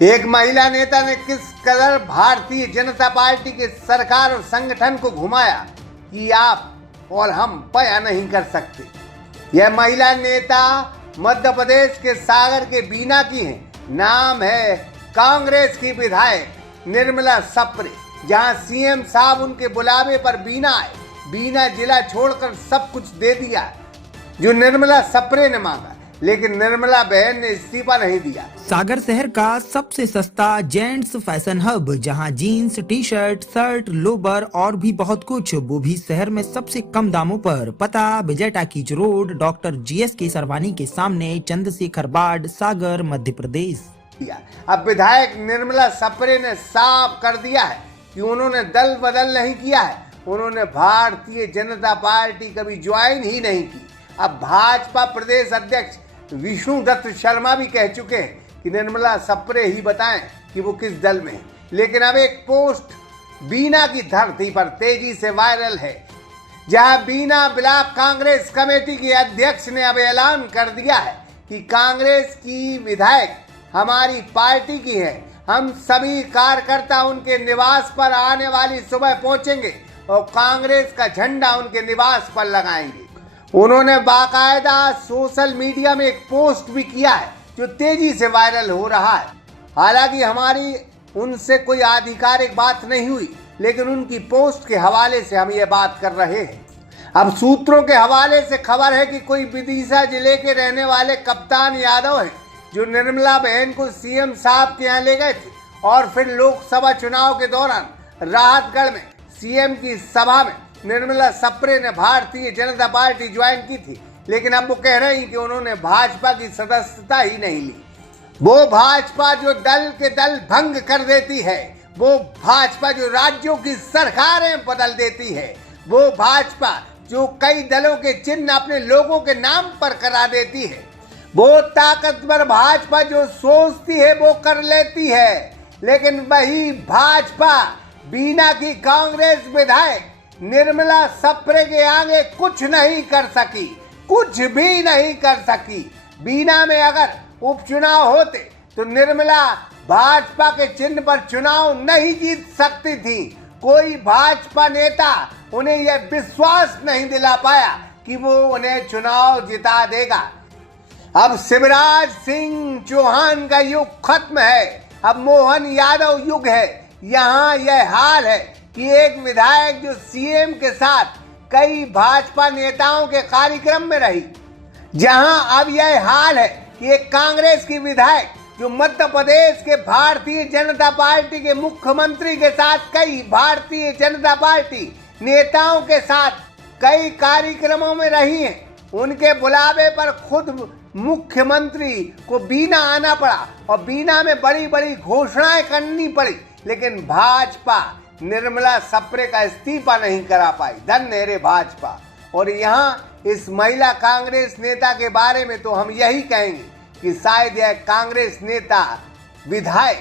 एक महिला नेता ने किस कदर भारतीय जनता पार्टी के सरकार और संगठन को घुमाया कि आप और हम पया नहीं कर सकते। यह महिला नेता मध्य प्रदेश के सागर के बीना की है। नाम है कांग्रेस की विधायक निर्मला सप्रे। जहां सीएम साहब उनके बुलावे पर बीना आए, बीना जिला छोड़कर सब कुछ दे दिया जो निर्मला सप्रे ने मांगा, लेकिन निर्मला बहन ने इस्तीफा नहीं दिया। सागर शहर का सबसे सस्ता जेंट्स फैशन हब, जहां जीन्स, टी शर्ट, शर्ट, लोबर और भी बहुत कुछ, वो भी शहर में सबसे कम दामों पर। पता विजय टाकीज रोड, डॉक्टर जीएस के सरवानी के सामने, चंद्रशेखर बाट, सागर, मध्य प्रदेश। अब विधायक निर्मला सप्रे ने साफ कर दिया है कि उन्होंने दल बदल नहीं किया है, उन्होंने भारतीय जनता पार्टी कभी ज्वाइन ही नहीं की। अब भाजपा प्रदेश अध्यक्ष विष्णु दत्त शर्मा भी कह चुके हैं कि निर्मला सप्रे ही बताएं कि वो किस दल में है। लेकिन अब एक पोस्ट बीना की धरती पर तेजी से वायरल है, जहां बीना ब्लॉक कांग्रेस कमेटी के अध्यक्ष ने अब ऐलान कर दिया है कि कांग्रेस की विधायक हमारी पार्टी की है। हम सभी कार्यकर्ता उनके निवास पर आने वाली सुबह पहुंचेंगे और कांग्रेस का झंडा उनके निवास पर लगाएंगे। उन्होंने बाकायदा सोशल मीडिया में एक पोस्ट भी किया है जो तेजी से वायरल हो रहा है। हालांकि हमारी उनसे कोई आधिकारिक बात नहीं हुई, लेकिन उनकी पोस्ट के हवाले से हम ये बात कर रहे हैं। अब सूत्रों के हवाले से खबर है कि कोई विदिशा जिले के रहने वाले कप्तान यादव हैं जो निर्मला बहन को सीएम साहब के यहाँ ले गए थे और फिर लोकसभा चुनाव के दौरान राहतगढ़ में सीएम की सभा में निर्मला सप्रे ने भारतीय जनता पार्टी ज्वाइन की थी। लेकिन अब वो कह रहे हैं कि उन्होंने भाजपा की सदस्यता ही नहीं ली। वो भाजपा जो दल के दल भंग कर देती है, वो भाजपा जो राज्यों की सरकारें बदल देती है, वो भाजपा जो कई दलों के चिन्ह अपने लोगों के नाम पर करा देती है, वो ताकतवर भाजपा जो सोचती है वो कर लेती है। लेकिन वही भाजपा बीना की कांग्रेस विधायक निर्मला सप्रे के आगे कुछ नहीं कर सकी, कुछ भी नहीं कर सकी। बीना में अगर उपचुनाव होते तो निर्मला भाजपा के चिन्ह पर चुनाव नहीं जीत सकती थी। कोई भाजपा नेता उन्हें यह विश्वास नहीं दिला पाया कि वो उन्हें चुनाव जिता देगा। अब शिवराज सिंह चौहान का युग खत्म है, अब मोहन यादव युग है। यहाँ यह हाल है कि एक विधायक जो सीएम के साथ कई भाजपा नेताओं के कार्यक्रम में रही, जहां अब यह हाल है कि एक कांग्रेस की विधायक जो मध्य प्रदेश के भारतीय जनता पार्टी के मुख्यमंत्री के साथ कई भारतीय जनता पार्टी नेताओं के साथ कई कार्यक्रमों में रही हैं, उनके बुलावे पर खुद मुख्यमंत्री को बीना आना पड़ा और बीना में बड़ी बड़ी घोषणाएं करनी पड़ी। लेकिन भाजपा निर्मला सप्रे का इस्तीफा नहीं करा पाई। धन्य रे भाजपा। और यहाँ इस महिला कांग्रेस नेता के बारे में तो हम यही कहेंगे कि शायद यह कांग्रेस नेता विधायक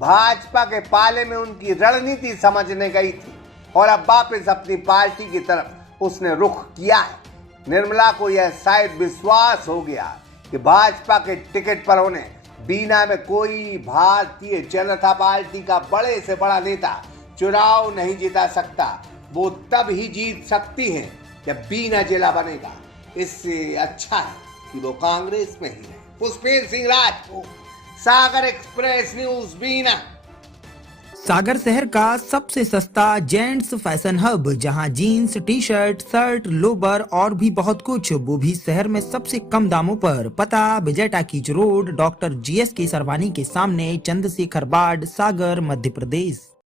भाजपा के पाले में उनकी रणनीति समझने गई थी और अब वापस अपनी पार्टी की तरफ उसने रुख किया है। निर्मला को यह शायद विश्वास हो गया कि भाजपा के टिकट पर उन्हें बीना में कोई भारतीय जनता पार्टी का बड़े से बड़ा नेता चुनाव नहीं जिता सकता। वो तब ही जीत सकती है जब बीना जिला बनेगा। इससे अच्छा है कि वो कांग्रेस में ही रहे। पुष्पेंद्र सिंह राजपूत, सागर एक्सप्रेस न्यूज, बीना। सागर शहर का सबसे सस्ता जेंट्स फैशन हब, जहां जीन्स, टी शर्ट, शर्ट, लोबर और भी बहुत कुछ, वो भी शहर में सबसे कम दामों पर। पता विजय टाकीज रोड, डॉक्टर जीएस के सरवानी के सामने, चंद्रशेखर बाट, सागर, मध्य प्रदेश।